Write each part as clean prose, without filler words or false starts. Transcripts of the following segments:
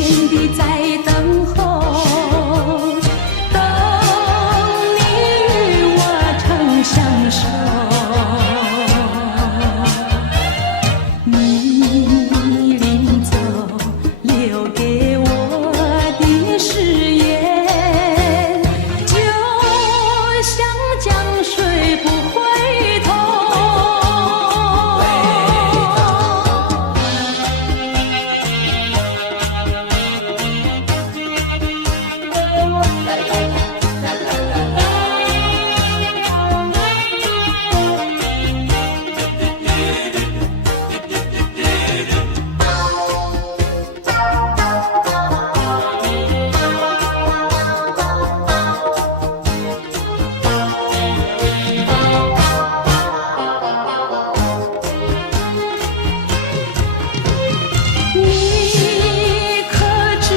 天地在等候，等你与我曾相守。你临走留给我的誓言，就像江水不回头。你可知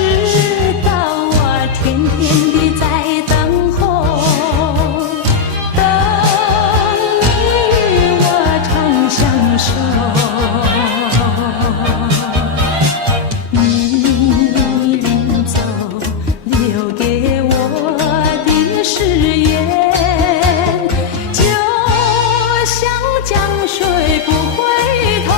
道我天天地在等候，等你与我曾相守。你临走留给我的誓言，就像江水不回头。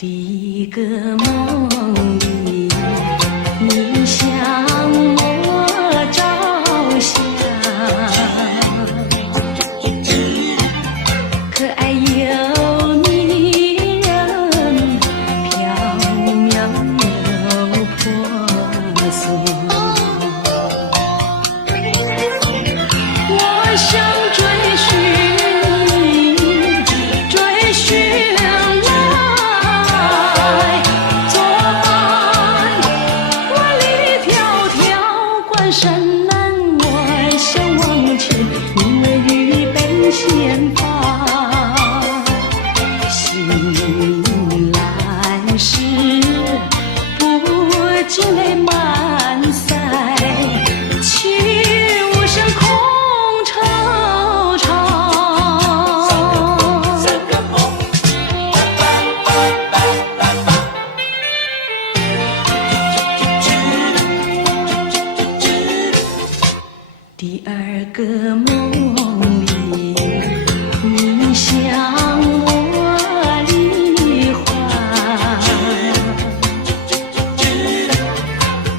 第一个梦里，你向我照相，可爱又迷人，缥缈又婆娑。我想追寻你，追寻山南，我想往前，因为预备先发，醒来时不禁泪满腮，泣无声空惆怅。第二个梦里，你向我梨花，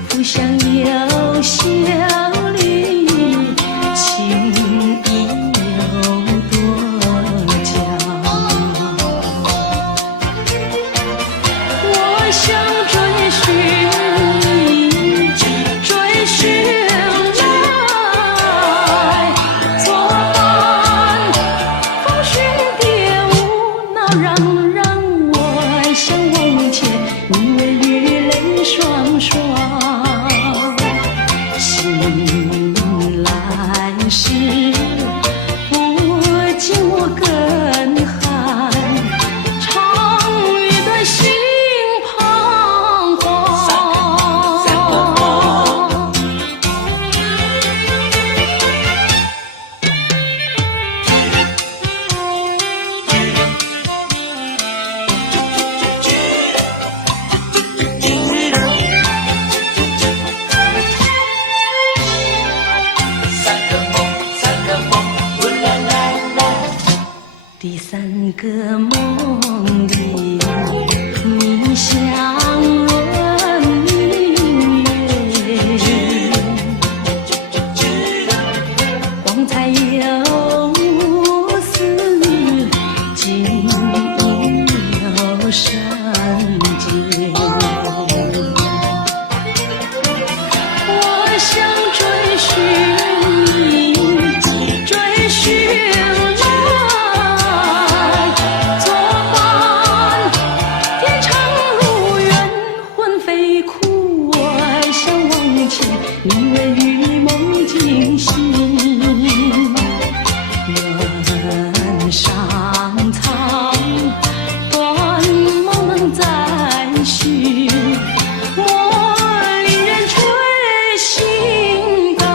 浮香又秀丽，情意有多娇。我想追寻你，追寻双双，醒来时不禁我更寒，长吁短心彷徨。第三个梦里，你向我明月，光彩又无私，静影又圣洁。我你为与梦惊醒。人上苍，断梦能再续，莫令人吹心肝。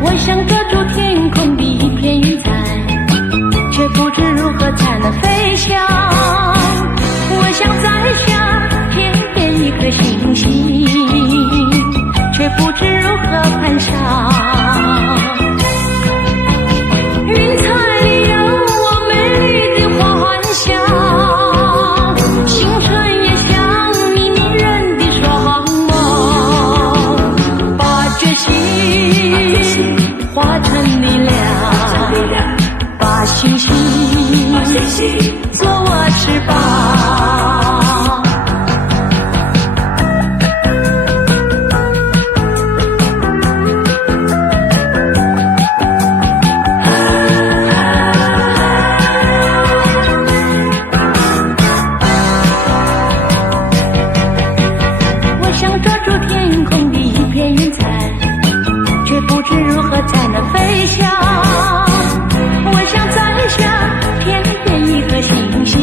我想遮住天空的一片云彩，却不知如何才能飞翔。我想摘下天边一颗星星，却不知如何攀上。云彩里有我美丽的幻想，星辰也像你迷人的双眸，把决心化成力量，把星星做我翅膀。我想抓住天空的一片云彩，却不知如何才能飞翔。我想摘下天边一颗星星，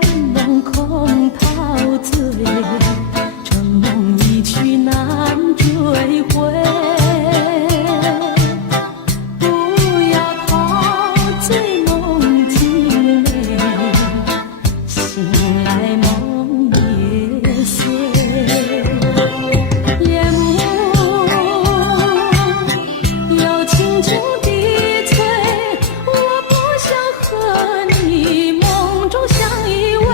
春梦空陶醉，这梦一去难追回。不要陶醉梦境美，醒来梦也碎。夜幕又轻轻低垂，我不想和你梦中相依偎。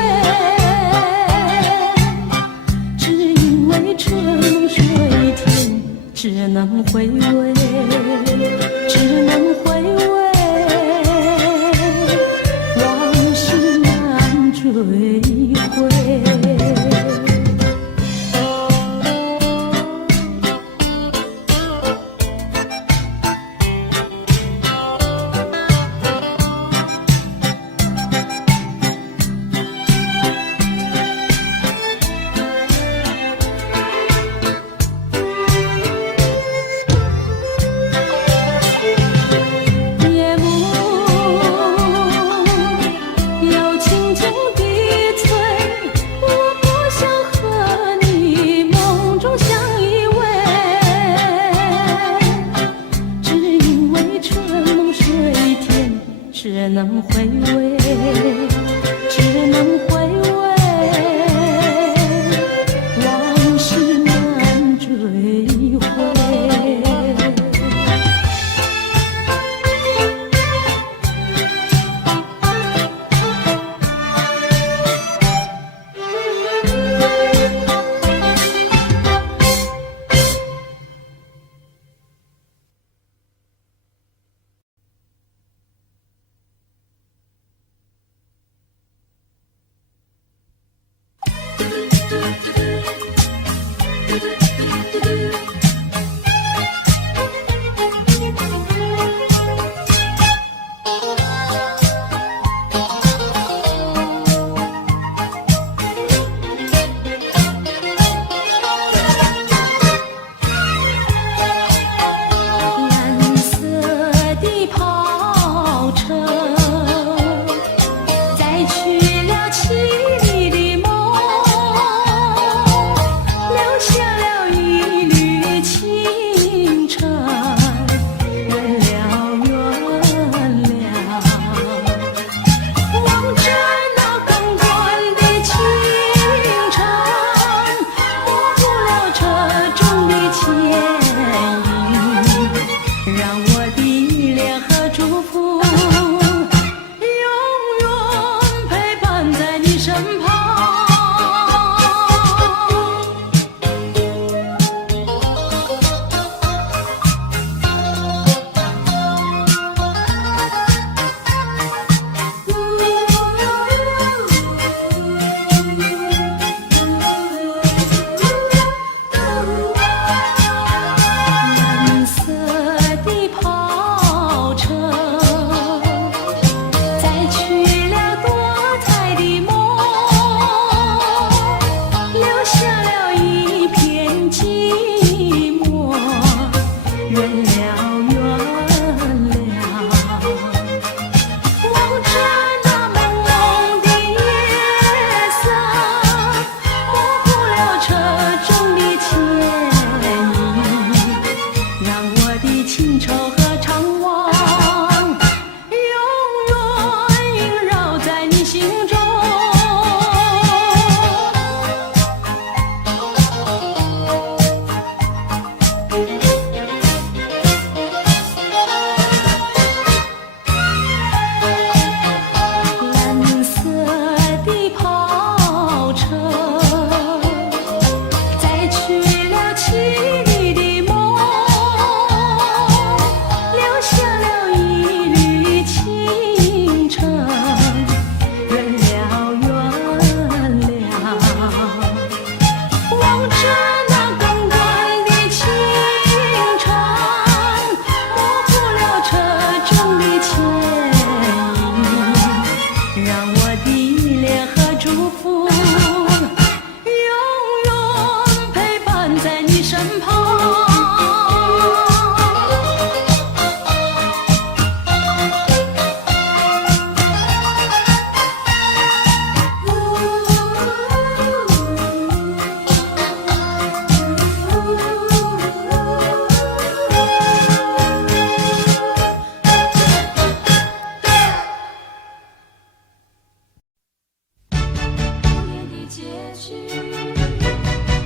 局，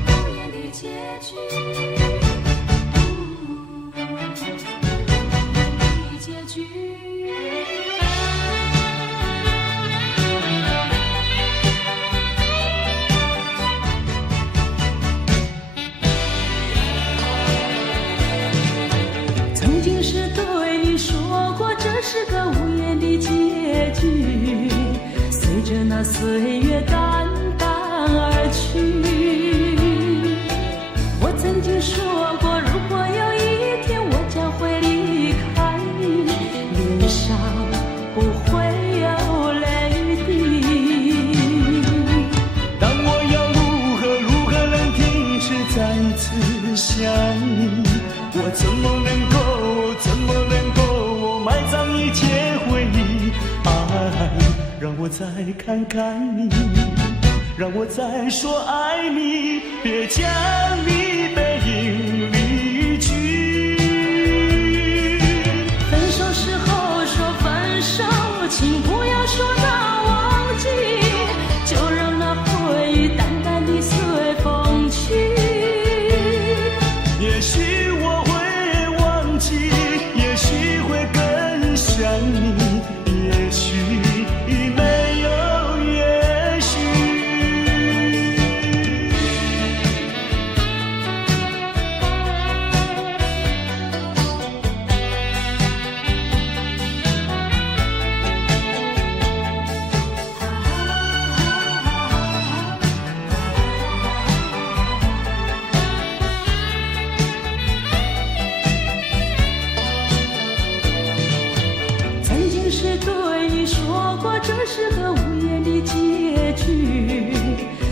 无言的结局，结局。曾经是对你说过，这是个无言的结局，随着那岁月淡淡而去。我曾经说过，如果有一天我将会离开你，脸上不会有泪滴。但我要如何能停止再次想你？我怎么能够埋葬一切回忆？爱，让我再看看你，让我再说爱你，别将你背影离去。分手时候说分手，请不要说那忘记，就让那回忆淡淡地随风去。也许我会忘记，也许会更想你，也许没有也许。曾经是对你说过，这是个无言的结局，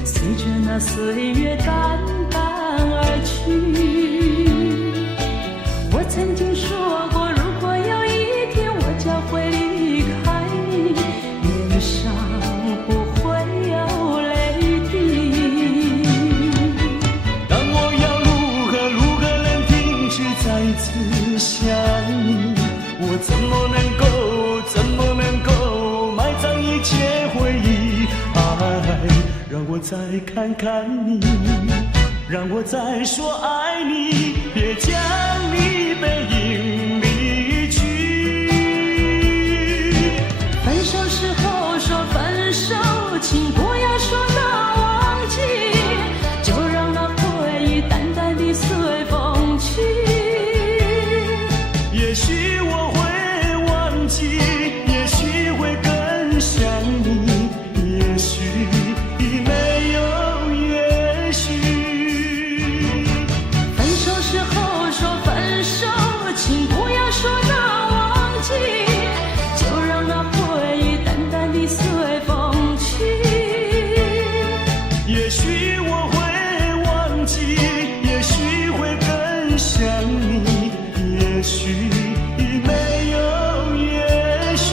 随着那岁月淡淡而去。我曾经说过，如果有一天我将会离开你，脸上不会有泪滴。但我要如何能停止再次想你？我怎么能够埋葬一切回忆？爱，让我再看看你，让我再说爱你，别将你背影离去。分手时候说分手，请不要说那忘记，就让那回忆淡淡地随风去。也许我会忘记，也许会更想你，也许没有也许。分手时候说分手，请不要说那忘记，就让那回忆淡淡地随风去。也许我会忘记，也许会更想你，也许没有也许。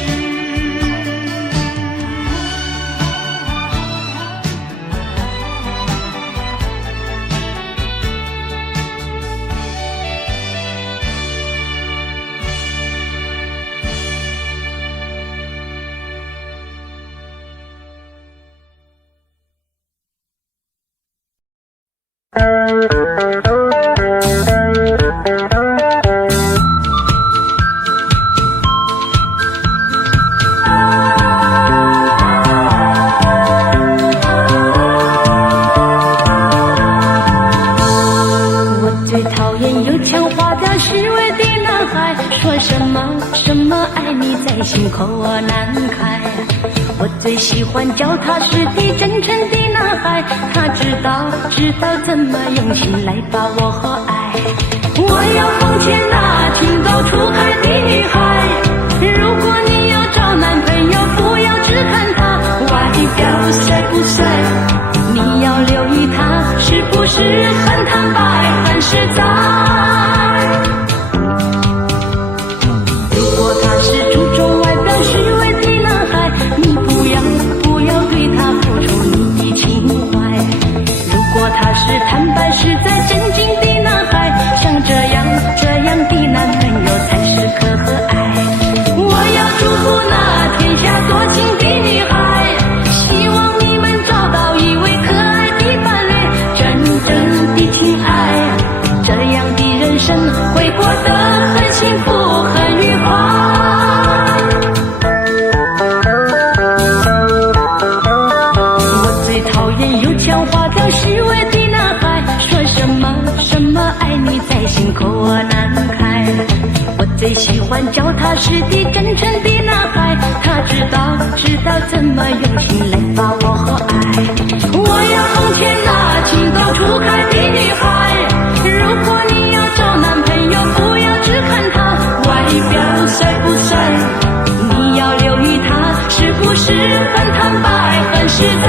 我最讨厌油腔滑调虚伪的男孩，说什么爱你在心口难开。我最喜欢脚踏实地真诚的男孩，他知道怎么用心来把我爱。我要奉劝那情窦初开的女孩，如果你要找男朋友，不要只看他外表帅不帅，你要留意他是不是很坦白很实在。如果他是注重外表虚伪的男孩，你不要对他付出你的情怀。如果他是坦白实在真经的男孩，像这样的男朋友才是可爱。我要祝福那天下多情的女孩，希望像花掉虚伪的男孩，说什么什么爱你在心口难开。我最喜欢脚踏实地真诚的男孩，他知道怎么用心来把我爱。我要从前那情窦初开的女孩，如果你要找男朋友，不要只看他外表帅不帅，你要留意他是不是很坦白很实在。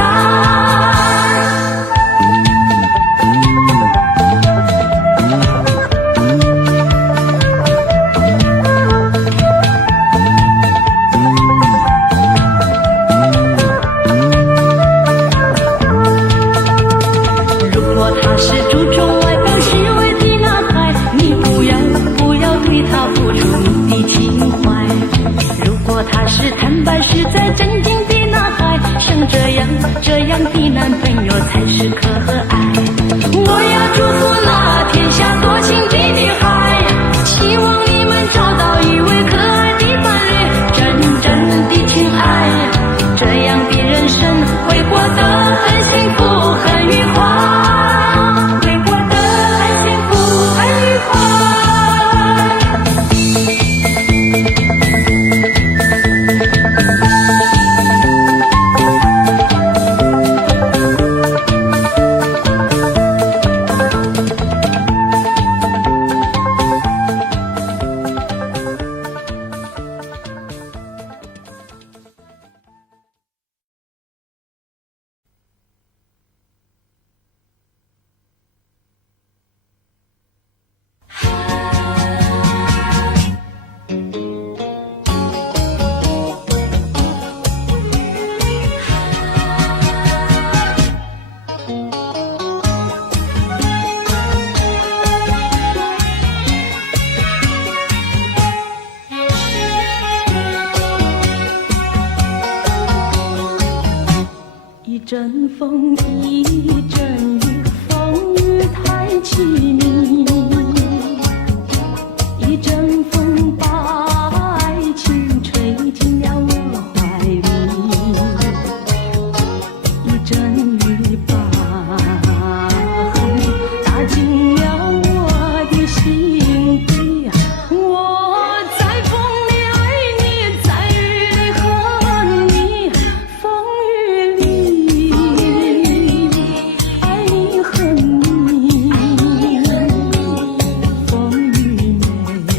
这样的男朋友才是可爱。我要祝福那天下多情的女孩，希望你们找到一位可爱的伴侣，真正的情爱，这样的人生会过得很幸福很愉快，会过得很幸福很愉快。一阵风，一阵雨，风雨太凄迷。一阵风把爱情吹进了我怀里，一阵雨把恨打进了我的心底。我在风里爱你，在雨里恨你，风雨里爱你恨你，风雨美。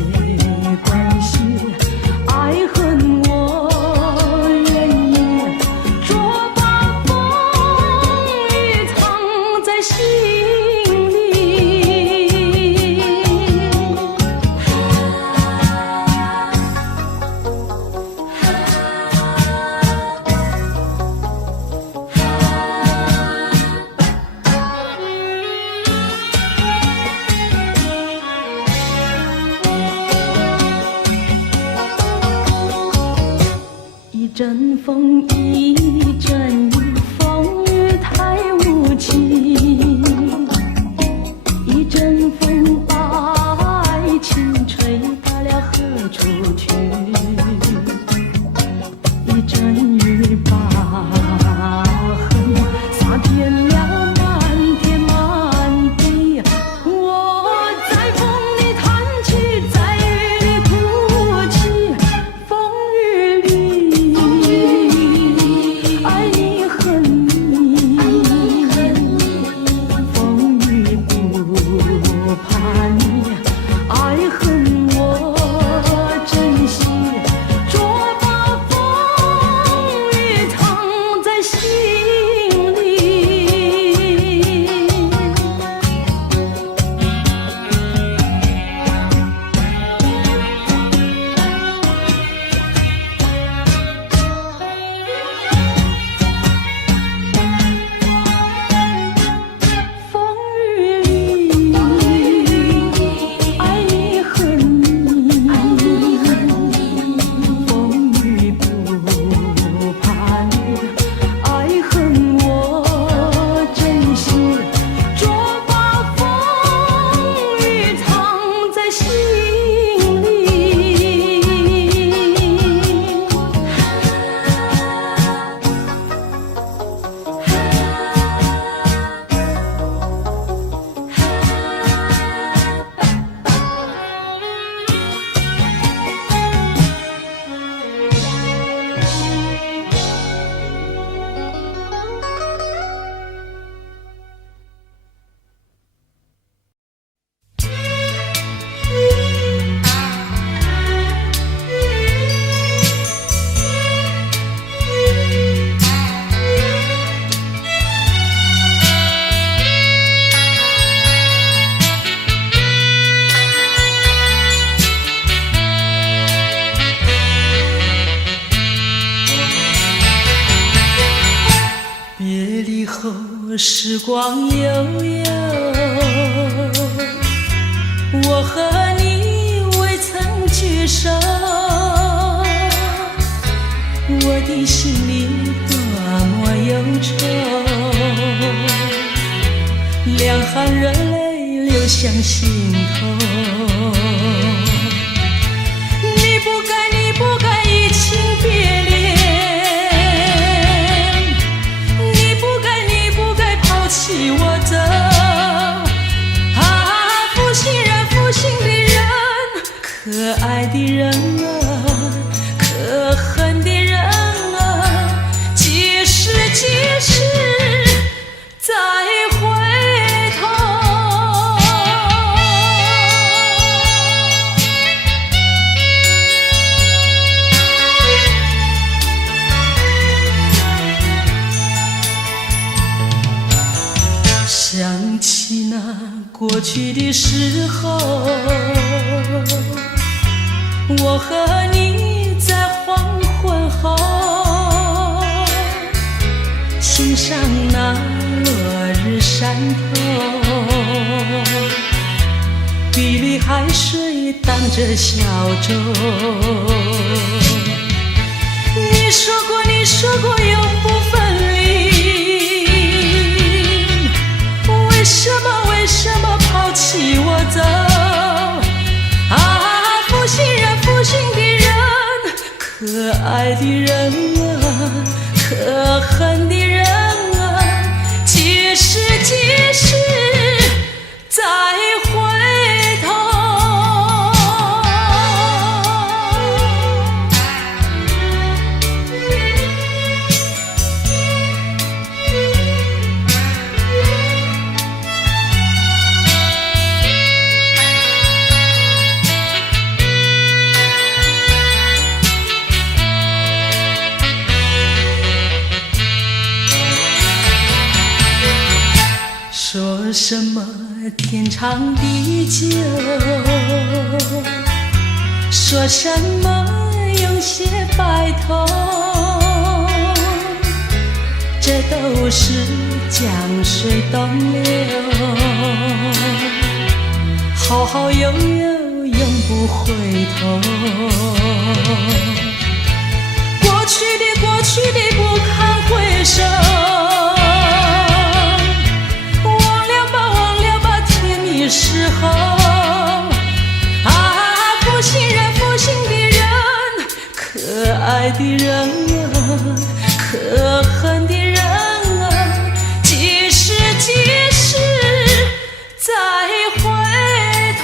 离后时光悠悠，我和你未曾聚首，我的心里多么忧愁，两行热泪流向心头。你不该移情别恋，你不该抛弃我走。啊，负心人，负心的人，可爱的人啊，可恨的人啊，几时再回头。想起那过去的时候，我和你在黄昏后欣赏那落日山头，碧绿海水荡着小舟。你说过永不分离，为什么抛弃我走？啊，负心人，负心的人，可爱的人啊，可恨的人啊，几时再回头。说什么天长地久，说什么永结白头，这都是江水东流，好好悠悠永不回头。过去的不堪回首，时候啊，负心人，负心的人，可爱的人啊，可恨的人啊，几时再回头。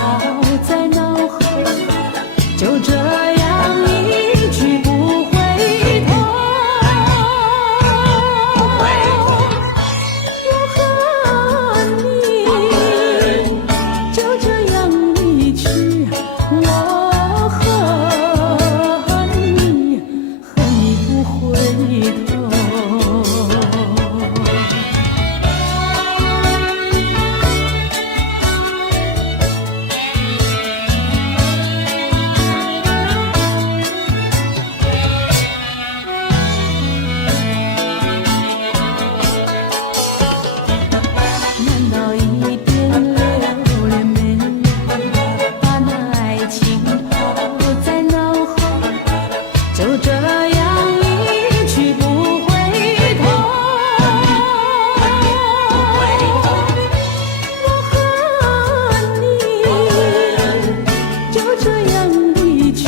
好在脑后，就这样一去不回头。我和你就这样离去，我和你不回头。难道一点留恋没有，把那爱情抛在脑后，就这样一去不回头。我和你就这样离去，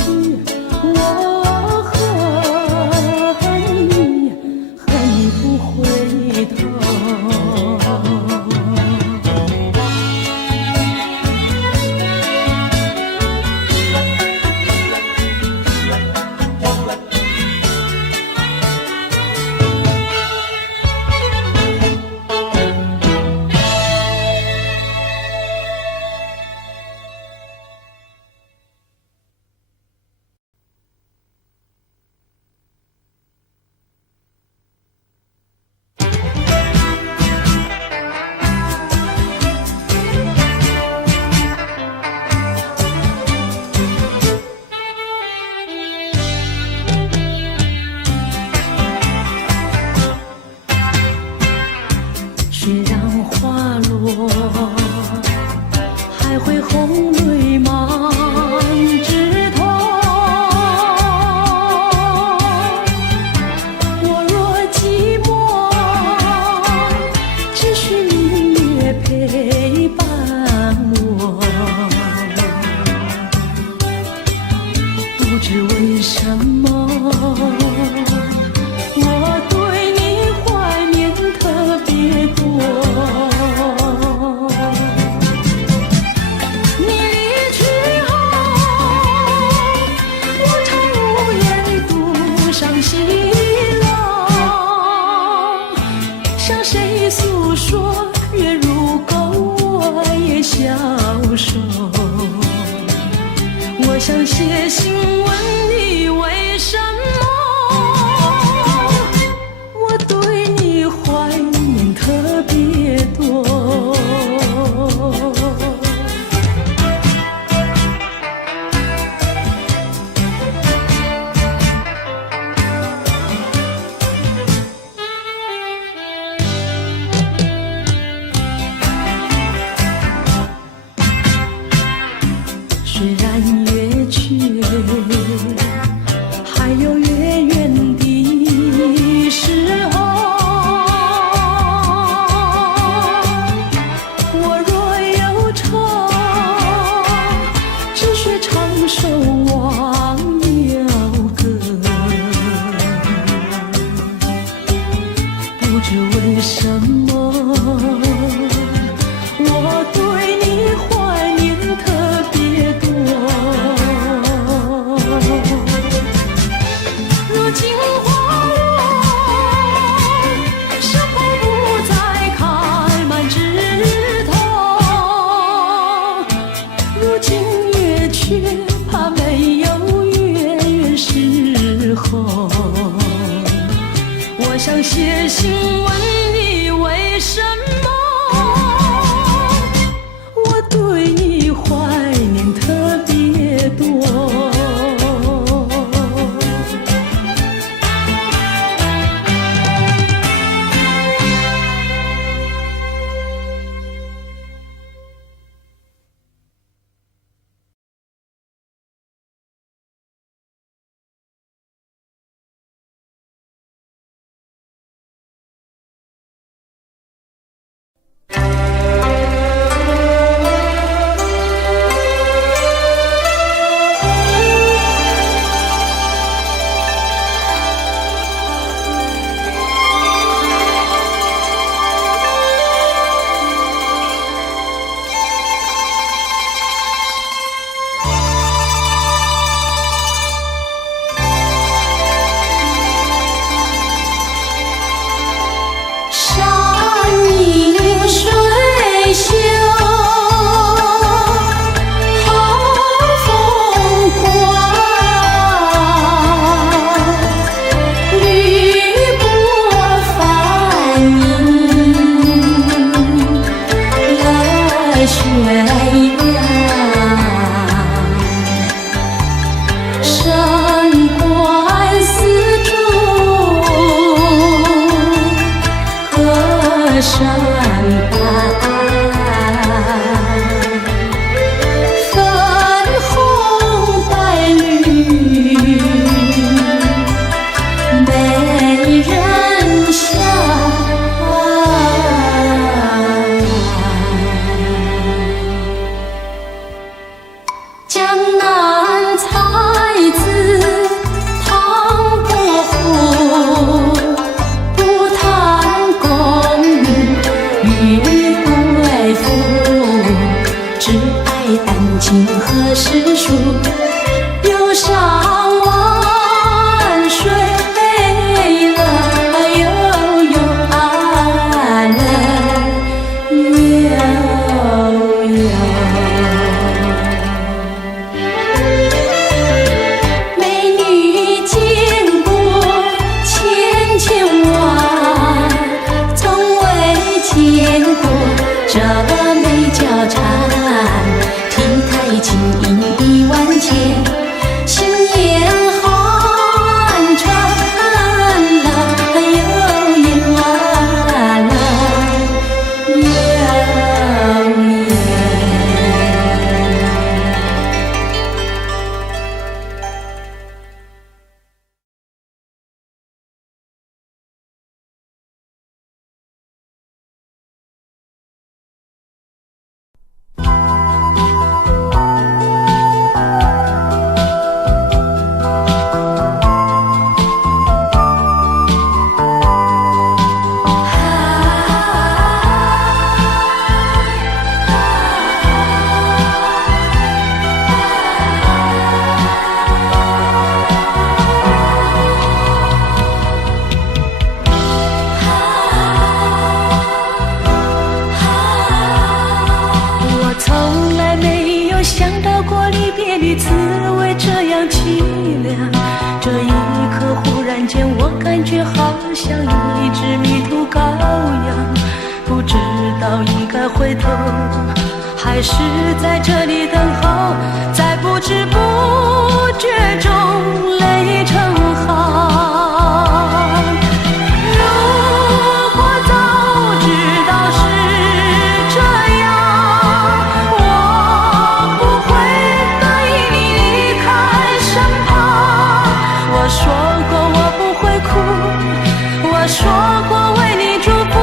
我和你不回头。虽然花落，还会红泪满枝头。我若寂寞，只需明月陪伴我。不知为什么，我对你怀念特别多。你离去后，我常无言独伤心了。向谁诉说，月如钩，我也消瘦。我想写信问你为什么，我对你怀念特别多。虽然月缺，还有月圆的时候。我若忧愁，只需唱首忘忧歌。不知为什么，我对你怀念特别多。如今花落，是否不再开满枝头？如今月缺，怕没有月圆时候。我想写信问你为什么，我对你怀念特别多。何时数？忧伤万水了，悠悠啊了，悠悠。美女经过千千万，从未见过这美交缠。体态轻盈一万千，心眼寒川了，悠悠啊了，悠悠。我从来没有想到过离别的滋味这样凄凉，这一刻忽然间我感觉好像一只迷途羔羊，不知道应该回头还是在这里等候，在不知不觉中泪成行。如果早知道是这样，我不会答应你离开身旁。我说过我不会哭，我说过为你祝福，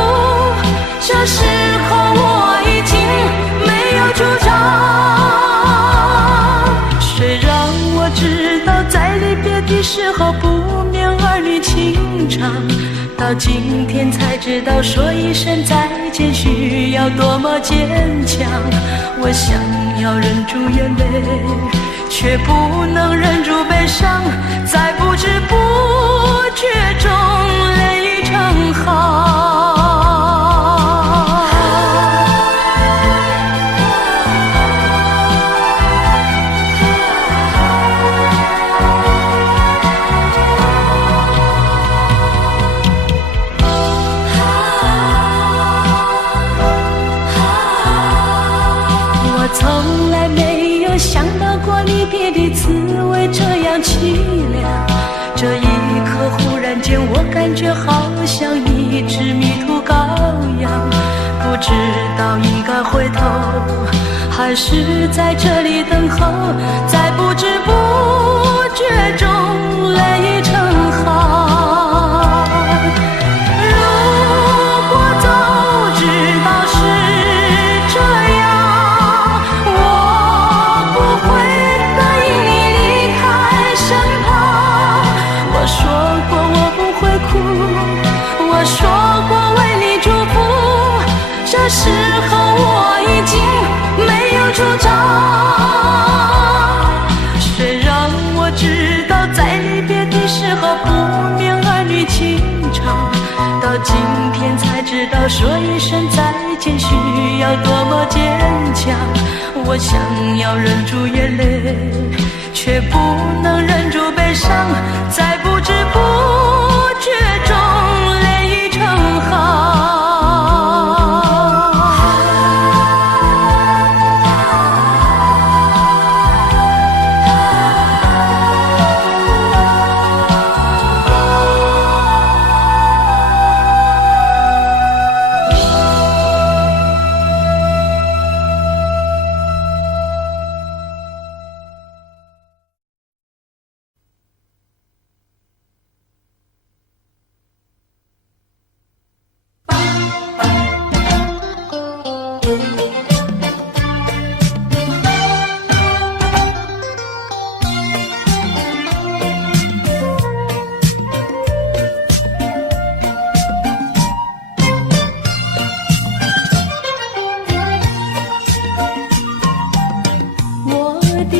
这时候我已经没有主张。谁让我知道在离别的时候不免儿女情长，到今天才知道说一声再见需要多么坚强。我想要忍住眼泪，却不能忍住悲伤，在不知不觉中泪成行。我从来没有想到过离别的滋味这样凄凉，这一刻忽然间我感觉好像一只迷途羔羊，不知道应该回头还是在这里等候，在不知不觉中泪成行。如果早知道是这样，我不会答应你离开身旁。我说过我不会哭，我说过为你祝福，这时候我已经没有主张。谁让我知道在离别的时候不免儿女情长，到今天才知道说一声再见需要多么坚强。我想要忍住眼泪，却不能忍住悲伤，在不知不觉中泪成行。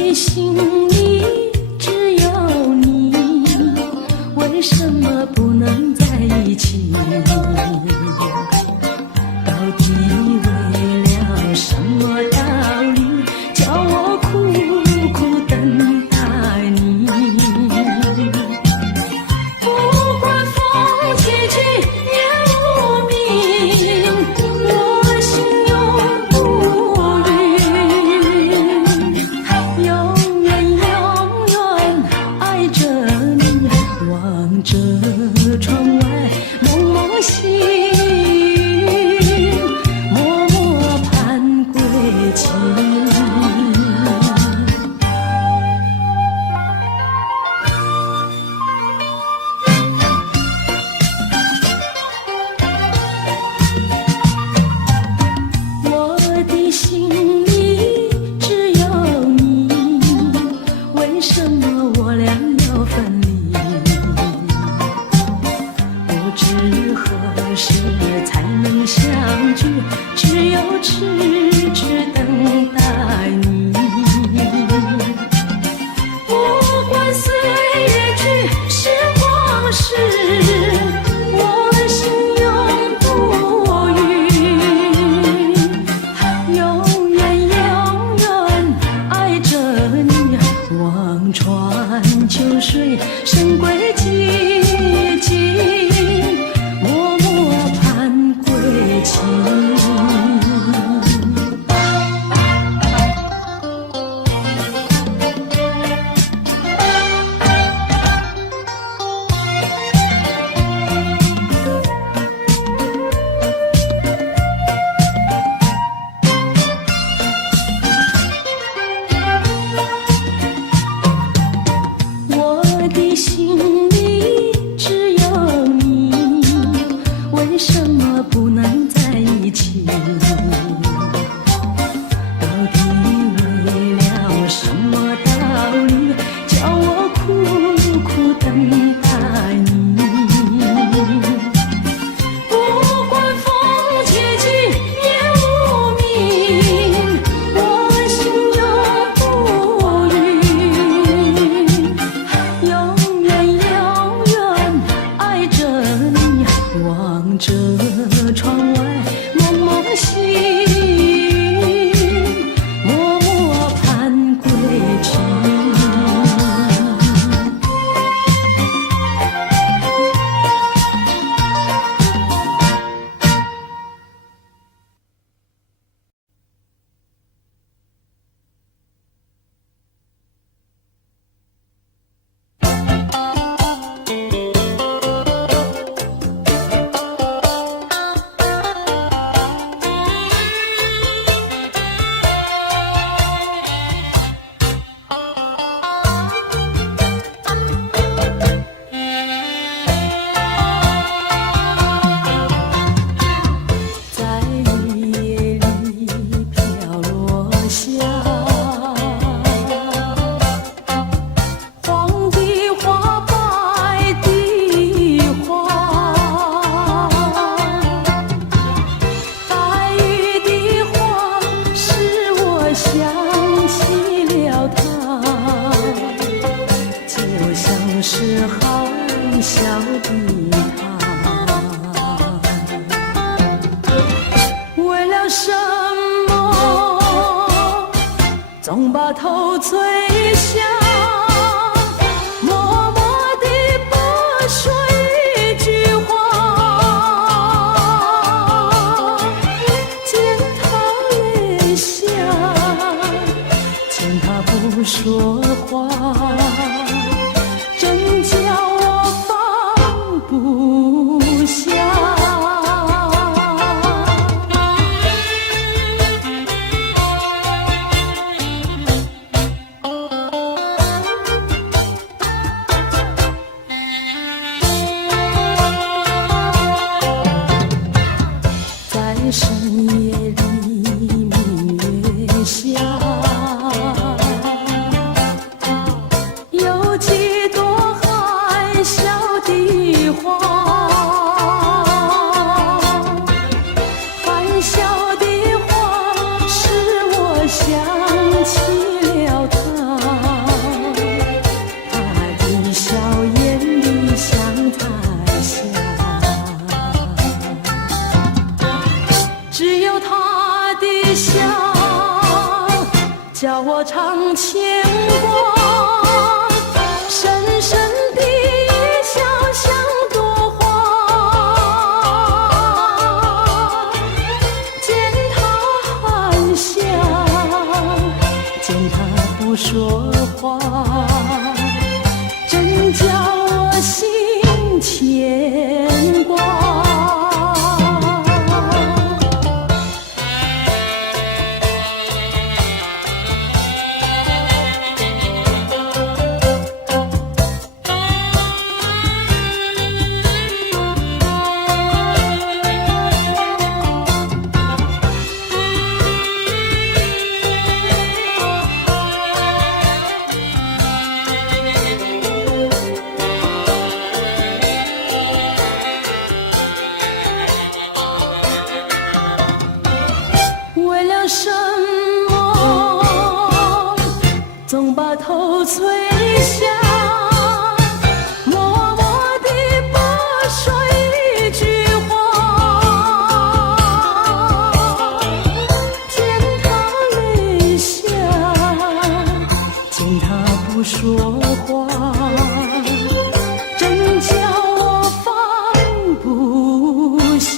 的心里只有你，为什么不能在一起？到底为了什么道理，叫我苦苦等待你？不管风起起也无名，我心永不渝，永远永远爱着你，望着窗外蒙蒙星，默默盼归期。我的心里只有你，为什么我俩要分离？不知何时才能相聚，只有痴痴等待你。不管岁月去，时光逝，我心永不渝，永远永远爱着你，望穿秋水，神归寂静，默默盼归期。我的心里只有你，为什么不能在一起？到底为了什么道理，叫我苦苦等待你？不管风起起也无名，我心永不渝，永远永远爱着你，望着窗外蒙蒙星，默默盼归期。在雨夜里飘落下黄的花，白的花，白雨的花使我想起了他，就像是含笑的他。为了什么总把头垂下，默默地不说一句话，见他泪下，见他不说话，真叫我放不下。在深夜里明月下，有常牵挂，深深地笑像朵花。见他含笑，见他不说话，真叫我心牵挂。为了什么总把头垂下，默默地不说一句话？见他泪下，见他不说话，真叫我放不下。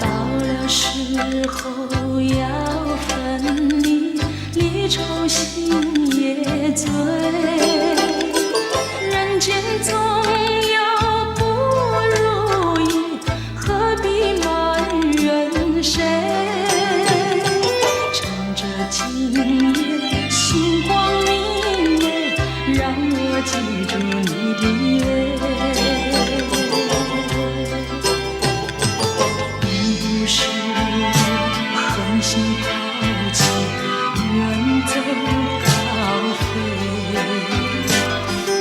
到了时候要分离，离愁心也醉。人间总有不如意，何必埋怨谁？趁着今夜星光明媚，让我记住你的泪。不是狠心抛弃，远走高飞。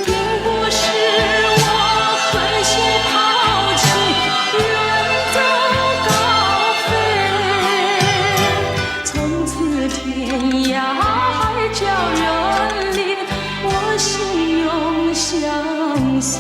并不是我狠心抛弃，远走高飞。从此天涯海角远离，我心永相随。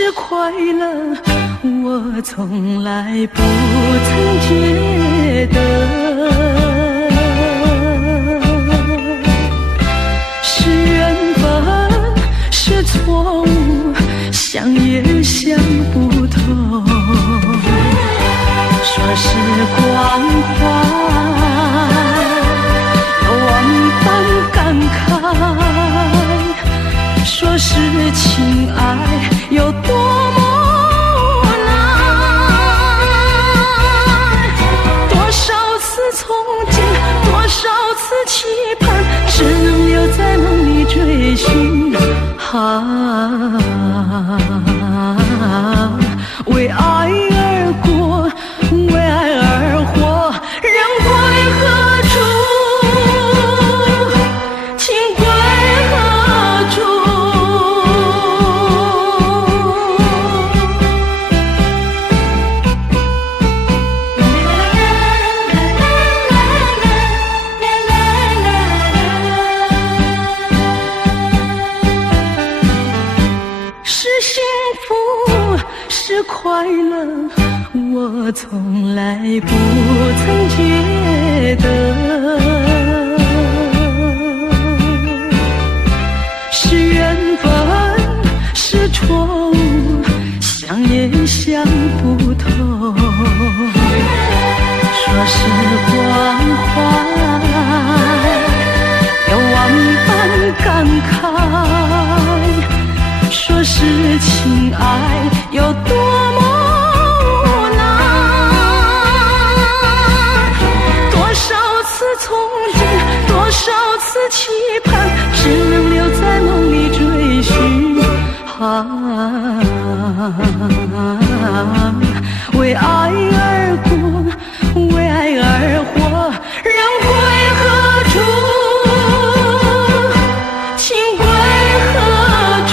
是快乐，我从来不曾觉得是缘分，是错误，想也想不透。说是关怀，有万般感慨；说是情爱，有多么无奈。多少次憧憬，多少次期盼，只能留在梦里追寻。为爱而过，为爱而活，人归何处？情归何处？是幸福，是快乐，我从来不曾觉得是缘分，是错误，想也想不透。说是关怀，有万般感慨；说是情爱，有多么无奈。多少次憧憬，多少次期盼，只能留在梦里追寻。为爱而过，为爱而活，人归何处？情归何处？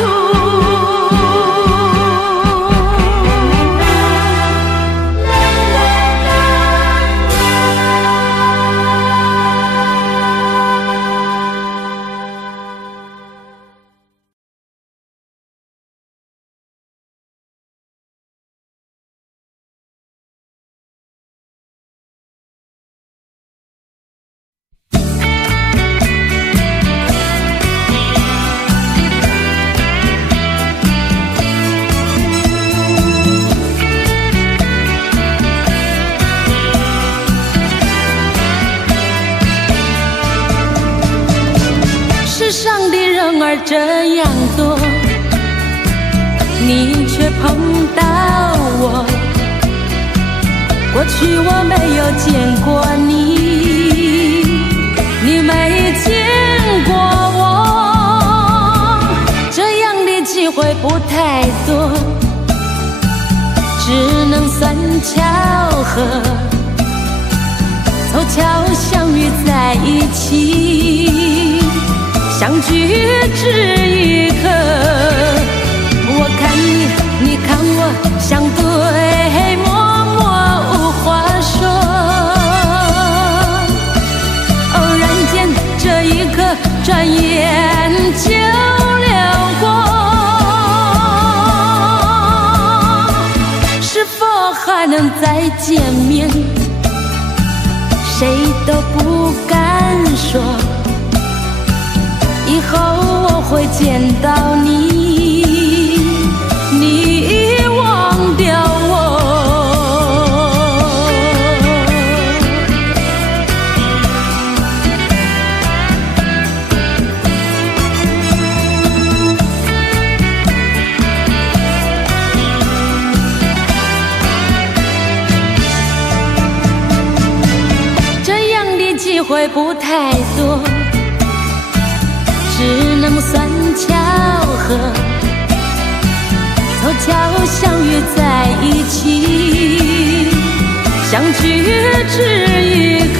世上的人儿这样多，你却碰到我。过去我没有见过你，你没见过我，这样的机会不太多，只能算巧合，凑巧相遇在一起，相聚只一刻。我看你，你看我，相对默默无话说。偶然间这一刻，转眼就流过。是否还能再见面？谁都不敢说。以后我会见到你，你忘掉我。这样的机会不太多，只能算巧合，凑巧相遇在一起，相聚只一刻。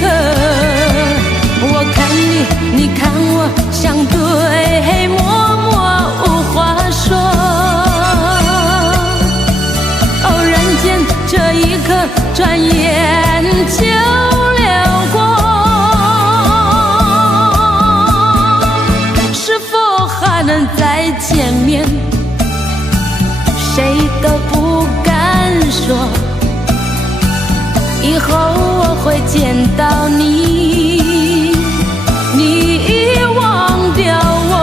我看你，你看我，相对默默无话说。偶然间这一刻，转眼就流过。还能再见面？谁都不敢说，以后我会见到你，你遗忘掉我。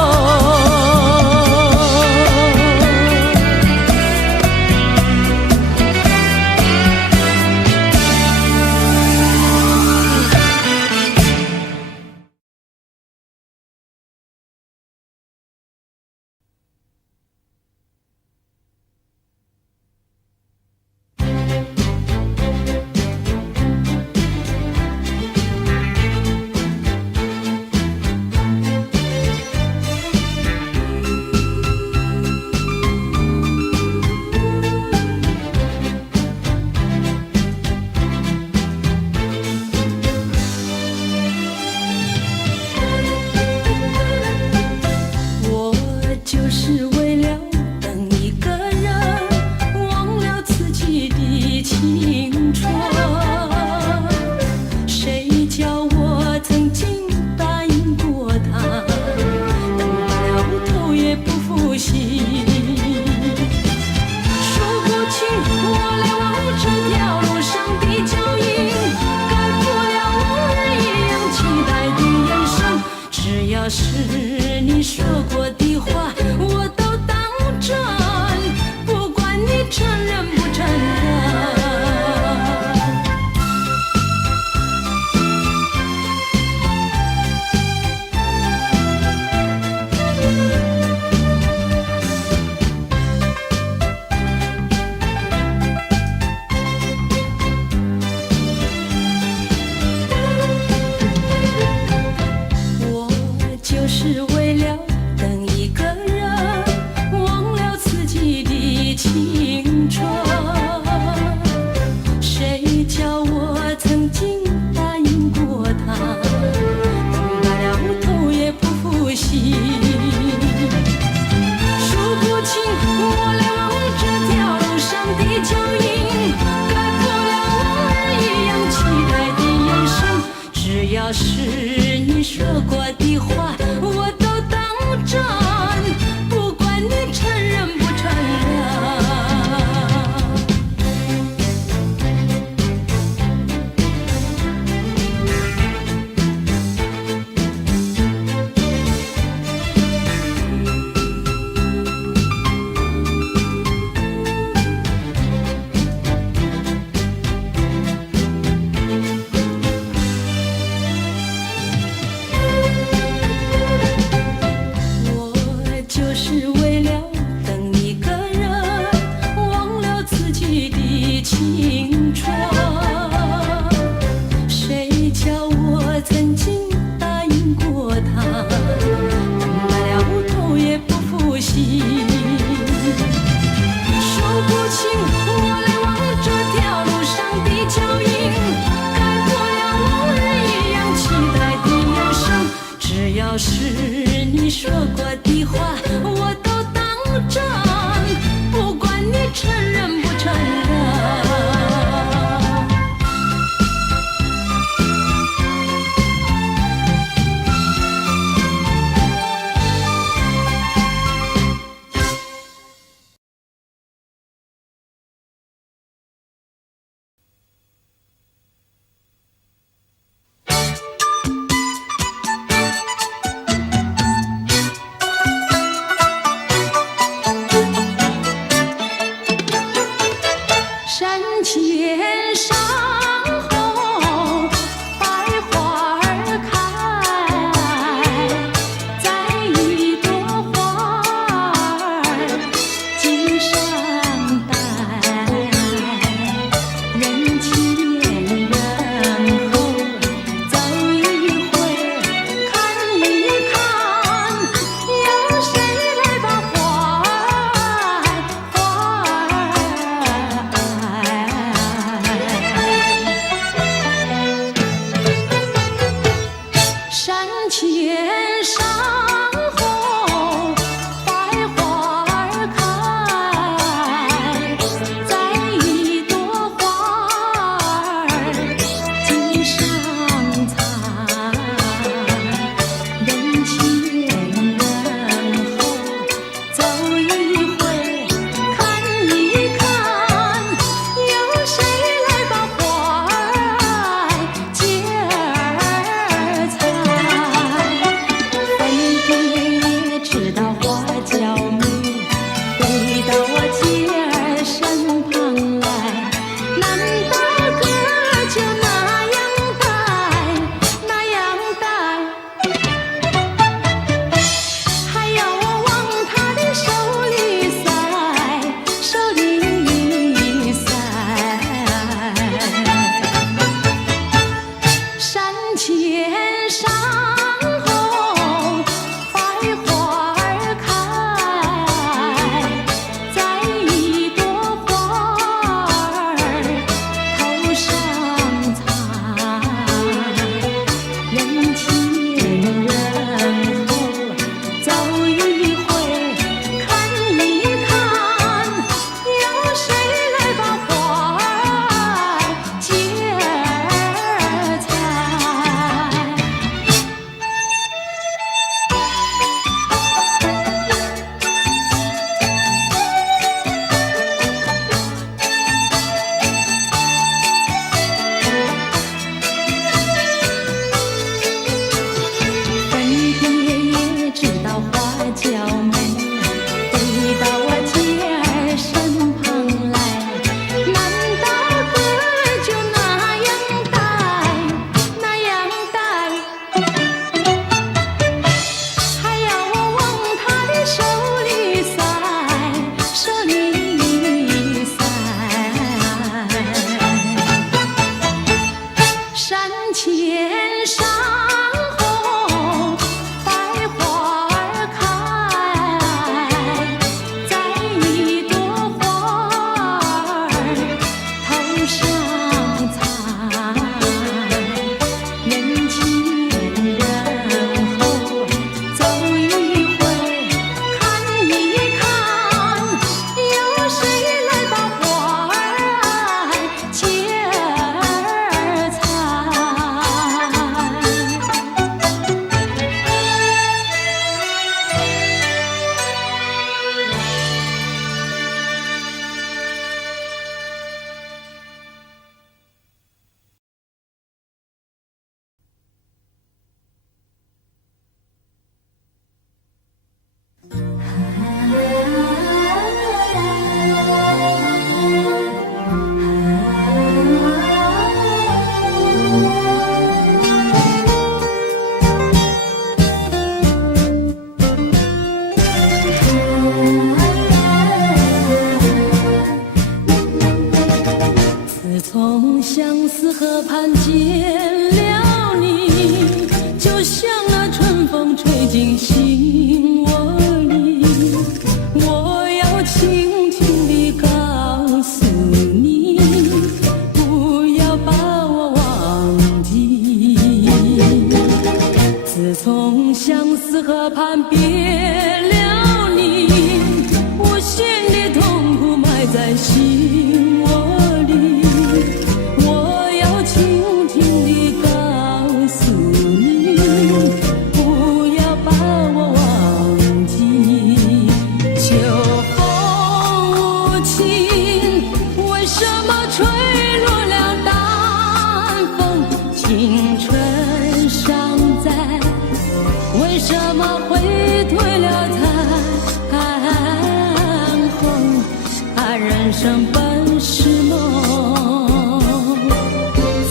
生本是梦。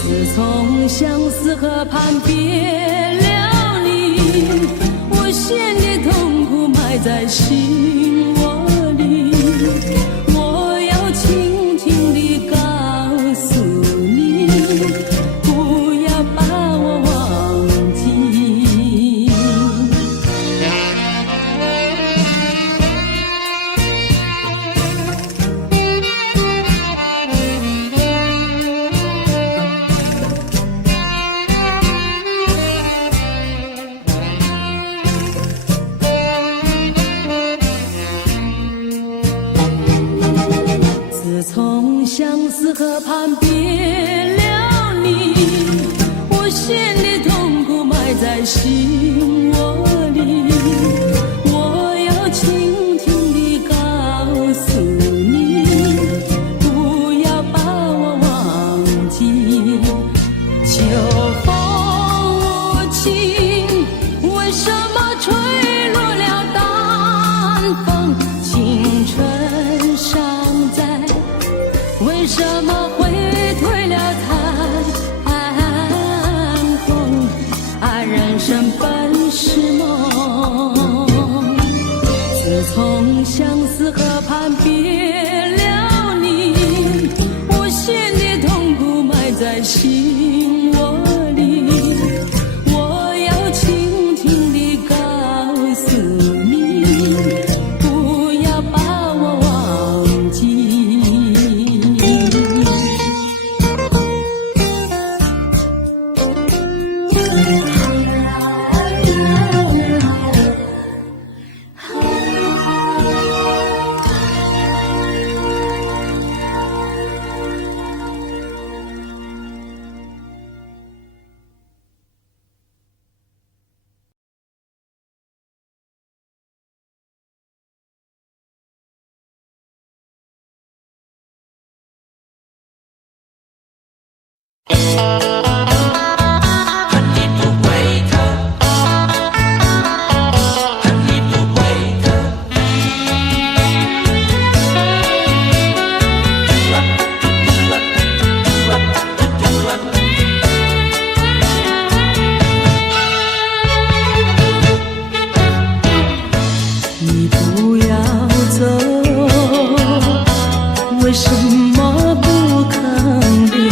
自从相思河畔别了你，我心的痛苦埋在心窝里。我要轻轻地告诉你，不要把我忘记。自从相思河畔别了你，我心的痛苦埋在心窝里。我要轻轻地告诉你，不要把我忘记。秋风无情，为什么吹落了淡风？青春尚在，为什么会退了残红？人生本是梦。自从相思河畔别了你，我心的痛苦埋在心窝里。我要轻轻地告诉你，不要把我忘记。你不要走，为什么不肯留？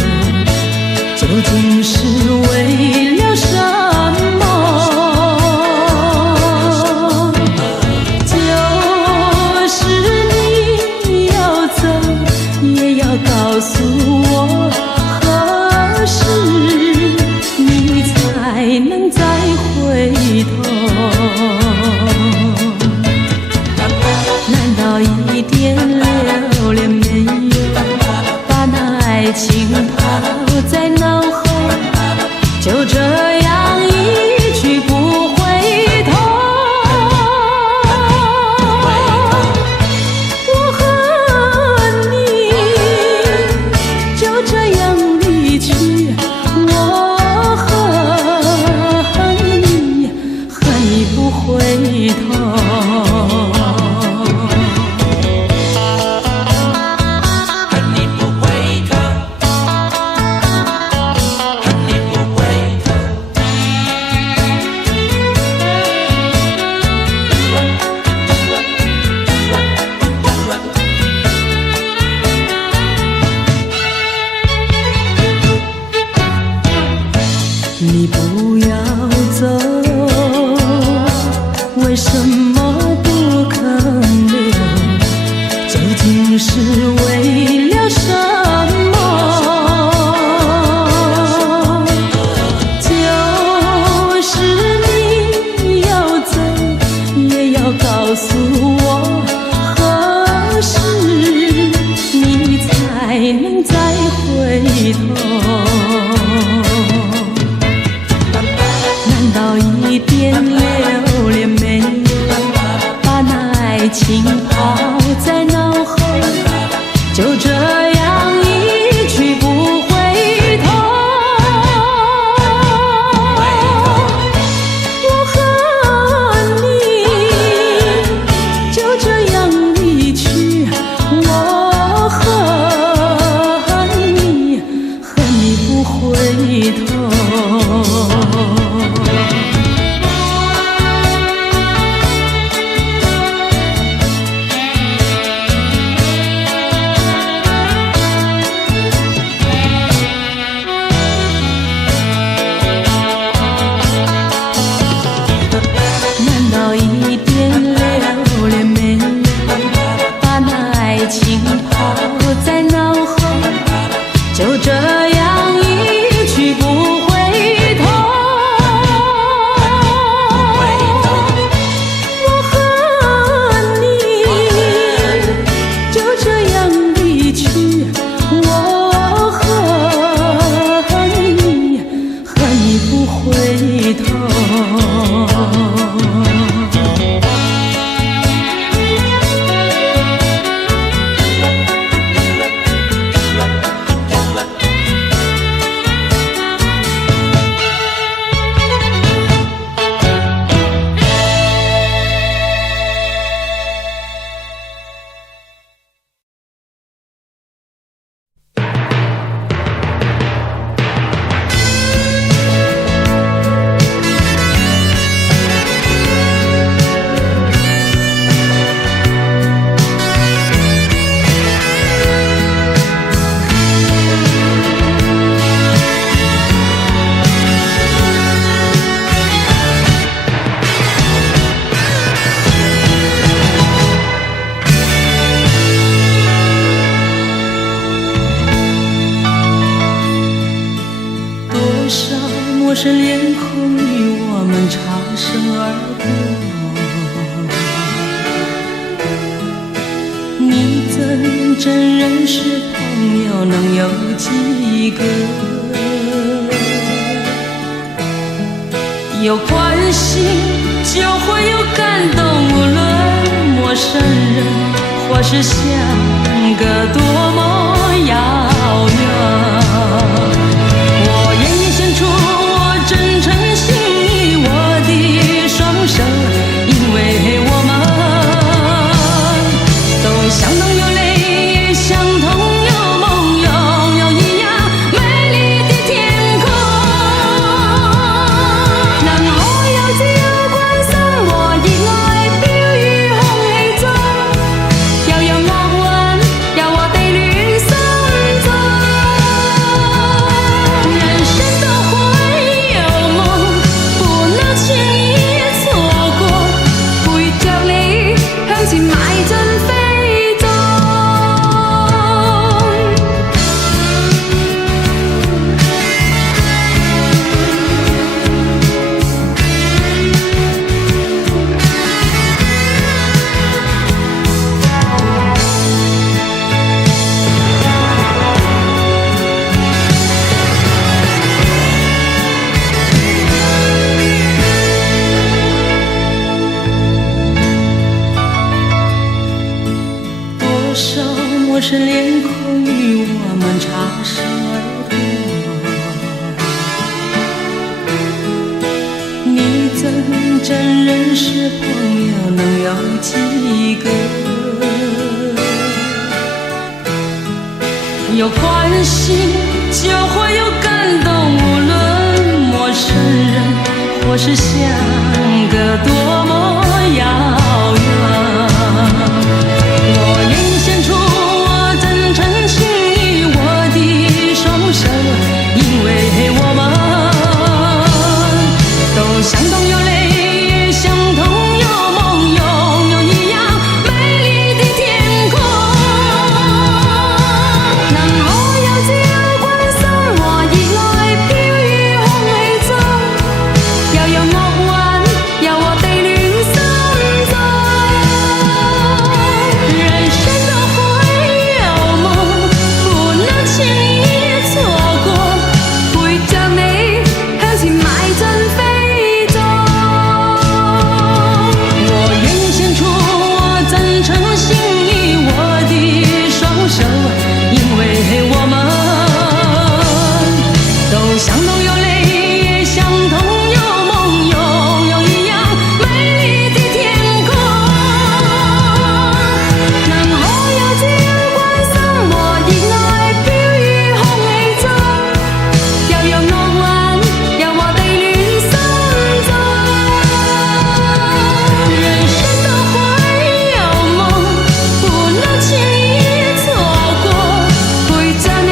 究竟是为了什么？就是你要走，也要告诉我，何时你才能再回头？难道一点留恋没有，把那爱情抛在脑后，就这样一去不回头？我恨你就这样离去，我恨你，恨你不回头。你不要走，为什么不肯留？究竟是为了什么？就是你要走，也要告诉我，何时你才能再回头？难道一点留恋没有，把那爱情抛在脑后，就这样一去不回头？我恨你就这样离去，我恨真认识朋友能有几个？有关心就会有感动，无论陌生人或是相隔多么遥远。我愿意献出我真诚心意，我的双手，因为我们都相同有泪，相同有梦，拥有一样美丽的天空。然后有自由关心我的愛飄於空氣中，又有惡運由我哋戀心中。人生都會有夢，不能輕易錯過，陪着你向前邁進飛縱。多少陌生脸孔与我们擦身而过，你真认识朋友能有几个？有关心就会有感动，无论陌生人或是相隔多么遥远。我愿意献出我真诚心意，我的双手，因为我们都相同有泪，相同有梦，拥有一样美丽的天空。然後有自由關心我的愛飄於空氣中，又有惡運由我哋戀心中。人生都會有夢，不能輕易錯過，陪着你向前邁進飛縱。我願意獻出我真誠心意，我的雙手，因為我們都相同有淚，相同有夢，擁有一樣美麗的天空。然後有自由關心我的愛飄於空氣中，又有惡運由我哋戀心中。人生都會有夢，不能輕易錯過，陪着你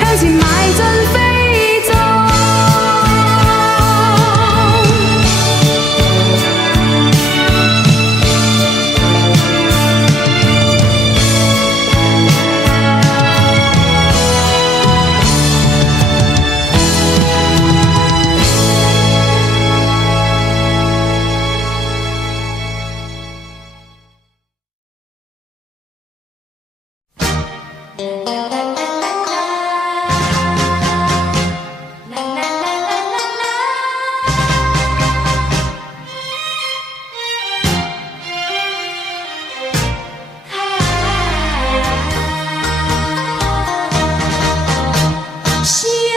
向前邁進飛縱。夕陽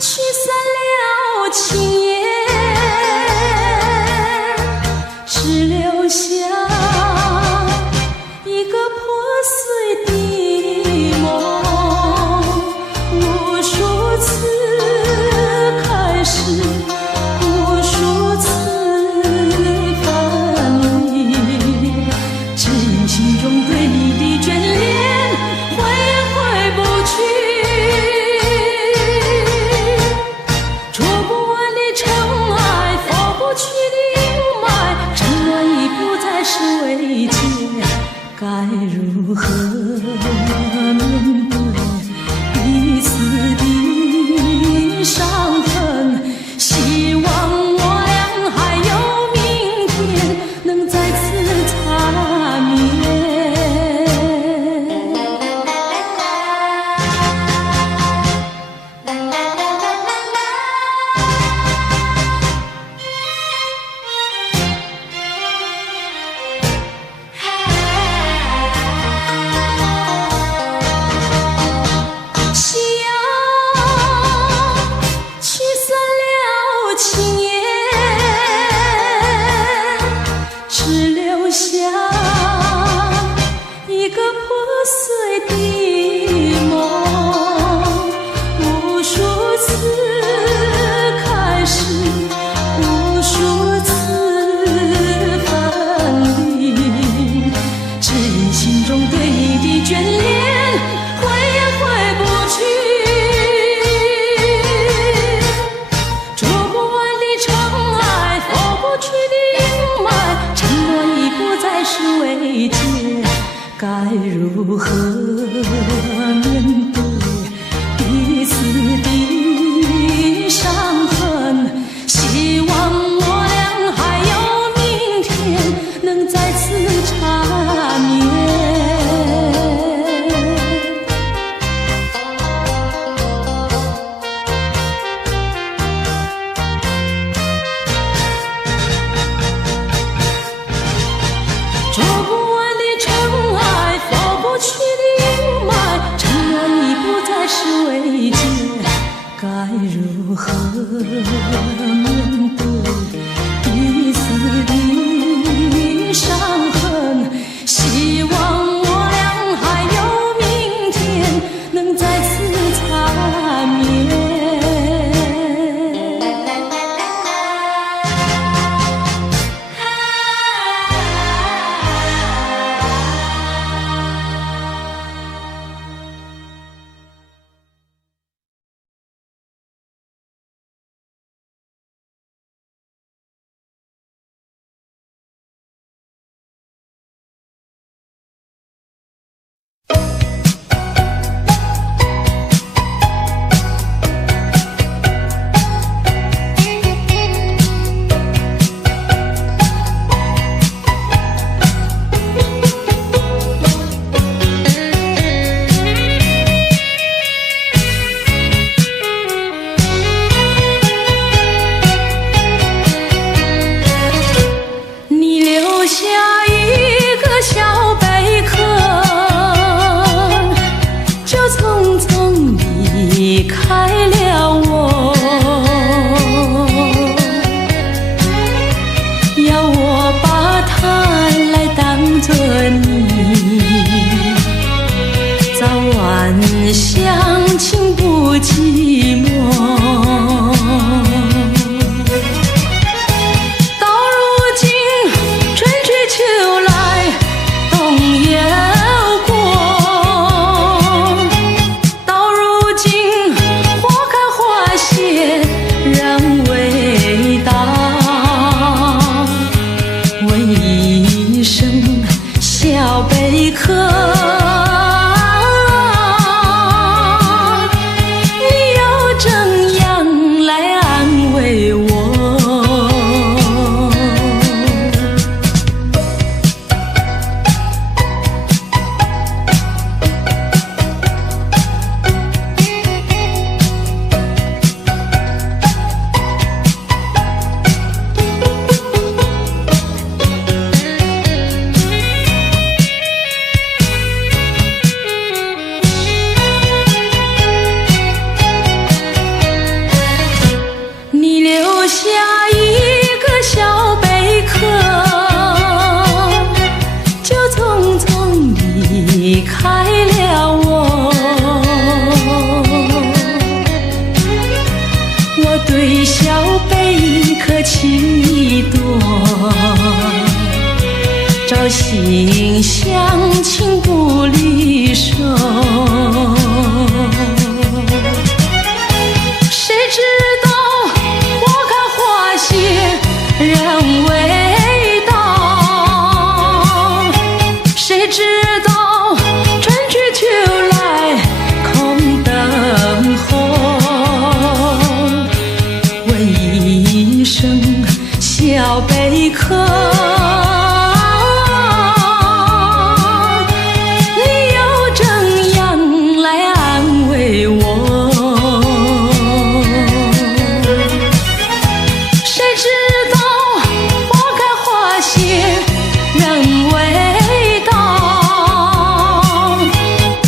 驅散了青葉，只留下一個破碎的夢。無數次開始，無數次分離，只因心中對你的眷戀回不去，捉不完的塵埃，拂不去的陰霾，真愛已不再是慰藉，該如何面對彼此的傷痕？希望我倆還有明天，能再次擦面。下一个破碎的梦，无数次开始，无数次分离，只因心中对你的眷恋回也回不去。捉不完的尘埃，拂不去的阴霾，沉默已不再是慰藉，该如何面对彼此的伤痕？希望我俩还有明天，能再次缠绵。捉不完的尘埃，拂不去的阴霾，沉默已不再是慰藉，该如何面对彼此的伤痕？希望我俩还有明天，能再次缠绵。你留下一个小贝壳，就匆匆离开了我，要我把它来当作你，早晚相亲不寂寞。小贝壳，你又怎样来安慰我？你留下一个小贝壳，就匆匆离开了我。我对小贝壳情意多，朝夕相亲不离手。谁知道人未到，谁知道春去秋来空等候。问一声小贝壳，你又怎样来安慰我？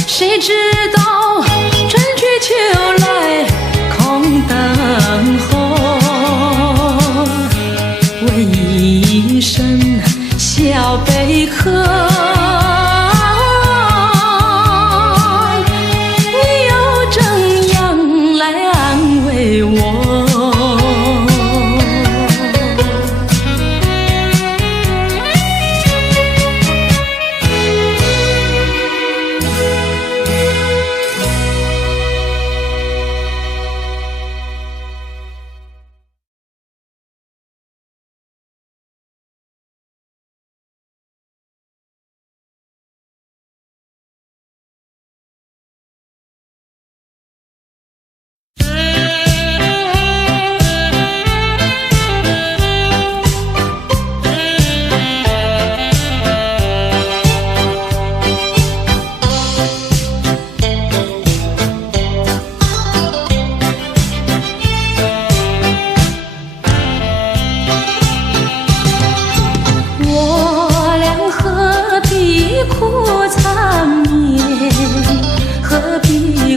谁知道春去秋来空等候，问一声小小贝壳，你又怎样来安慰我？